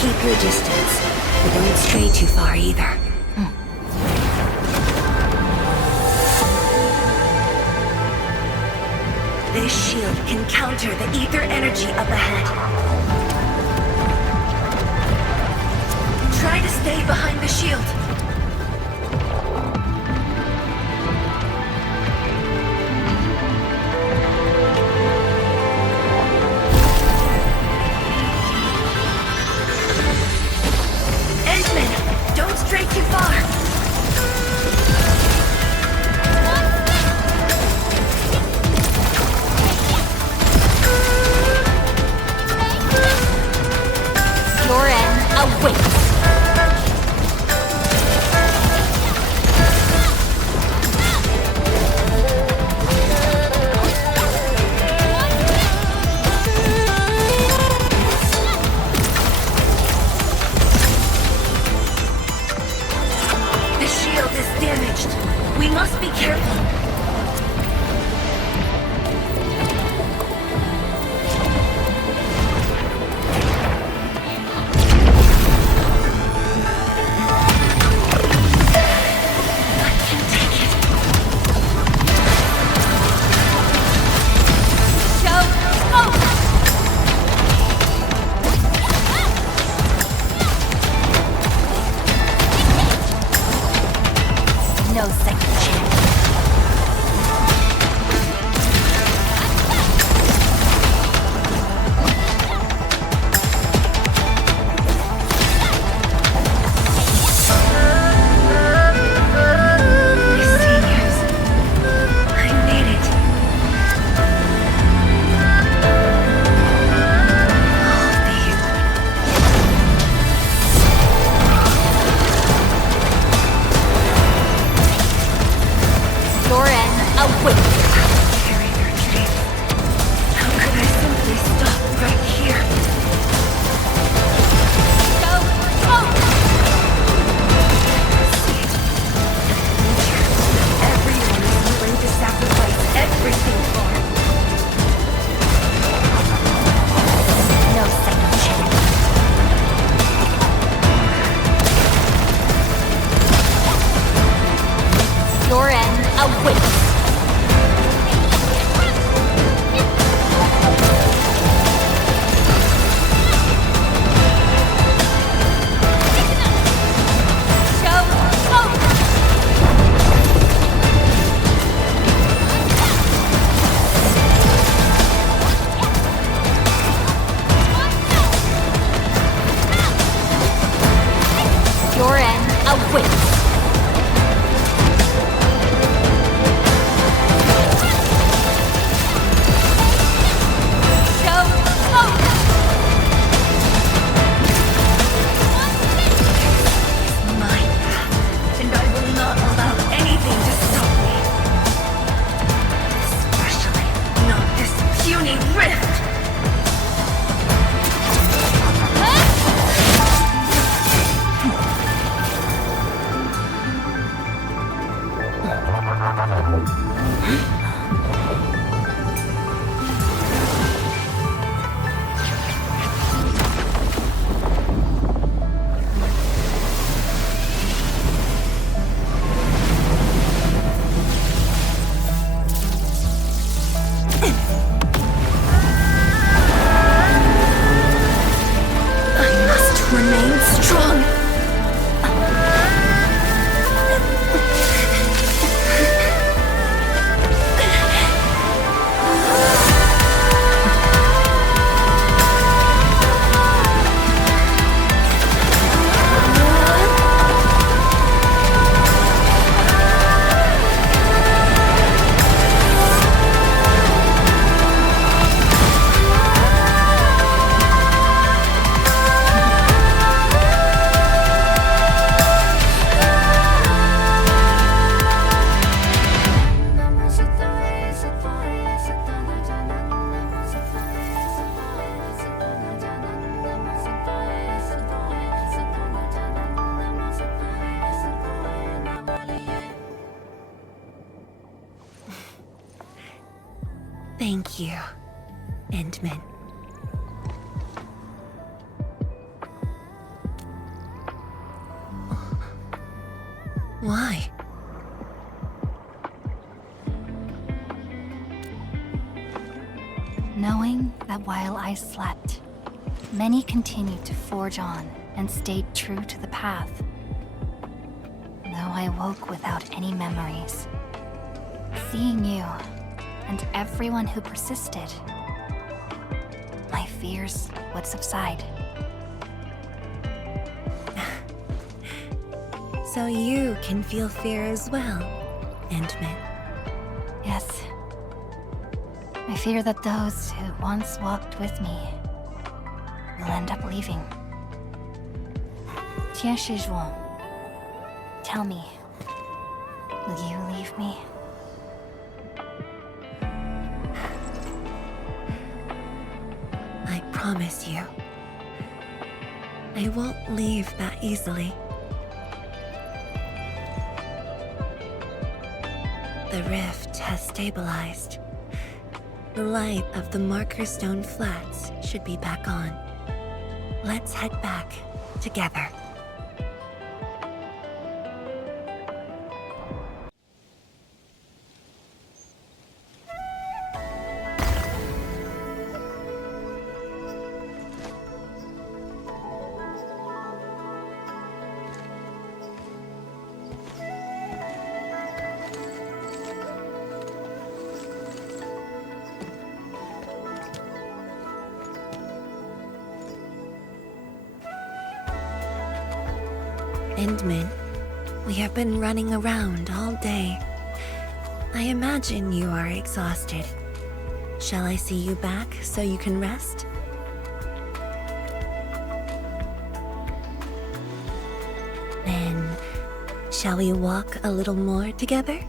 Keep your distance, but don't stray too far either. This shield can counter the ether energy up ahead. Try to stay behind the shield. Endman, don't stray too far. Your end awaits. The shield is damaged. We must be careful. No second chance. Your end awaits. Carry their trail. How could I simply stop right here? Go, go! See, nature, everyone is willing to sacrifice everything for. No second chance. Your end awaits. Your end awaits. Mine, and I will not allow anything to stop me. Especially not this puny rift. I must remain strong. Thank you, Endman. Why? Knowing that while I slept, many continued to forge on and stayed true to the path. Though I woke without any memories, seeing you and everyone who persisted, my fears would subside. So you can feel fear as well, Endman. Yes. I fear that those who once walked with me will end up leaving. Tianshi Zhuang, tell me, will you leave me? I promise you, I won't leave that easily. The rift has stabilized. The light of the Marker Stone Flats should be back on. Let's head back together. Endman, we have been running around all day. I imagine you are exhausted. Shall I see you back so you can rest? Then, shall we walk a little more together?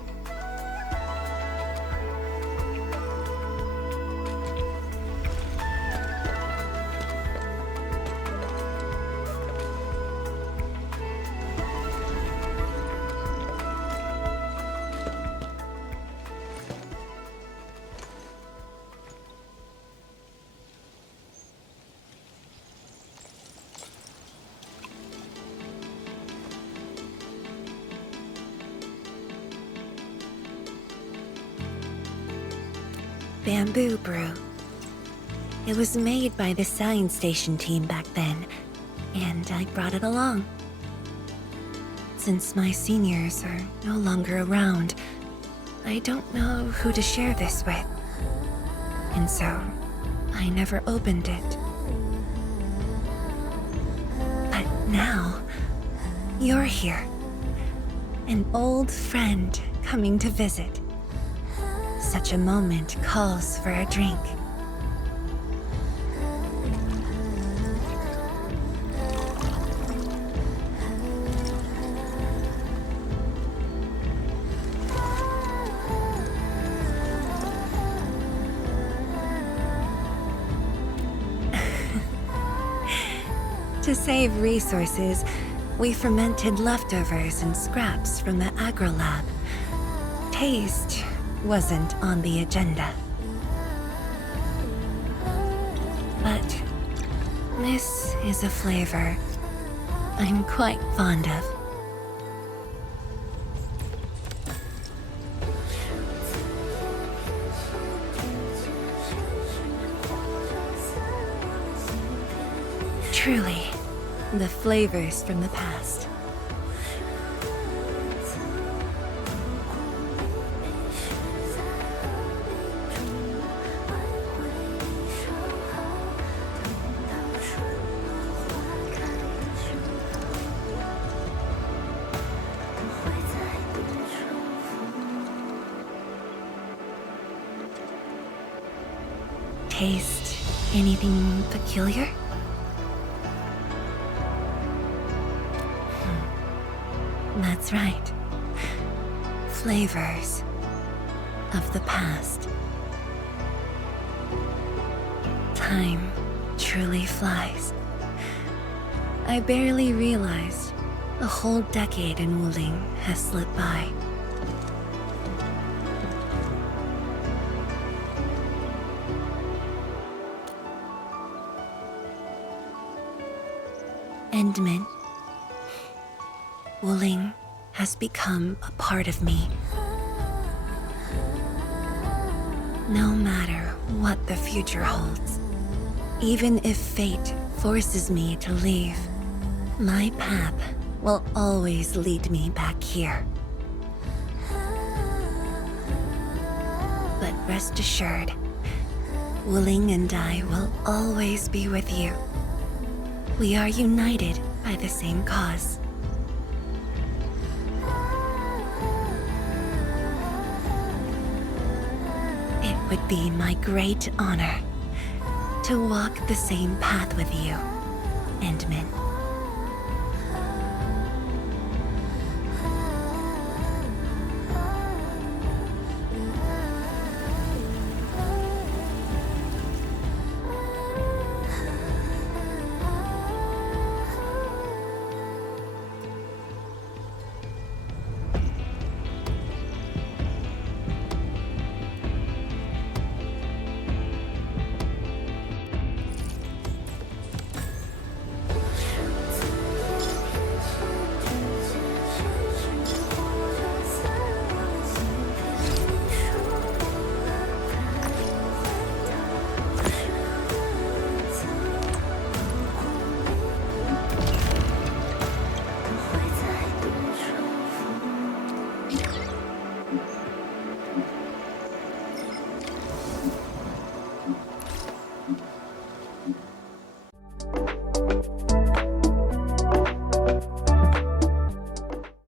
Bamboo brew. It was made by the science station team back then, and I brought it along. Since my seniors are no longer around, I don't know who to share this with. And so, I never opened it. But now, you're here. An old friend coming to visit. Such a moment calls for a drink. To save resources, we fermented leftovers and scraps from the agro lab. Taste wasn't on the agenda. But this is a flavor I'm quite fond of. Truly, the flavors from the past. Taste anything peculiar? That's right. Flavors of the past. Time truly flies. I barely realized a whole decade in Wuling has slipped by. Endman. Wuling has become a part of me. No matter what the future holds, even if fate forces me to leave, my path will always lead me back here. But rest assured, Wuling and I will always be with you. We are united by the same cause. It would be my great honor to walk the same path with you, Endman.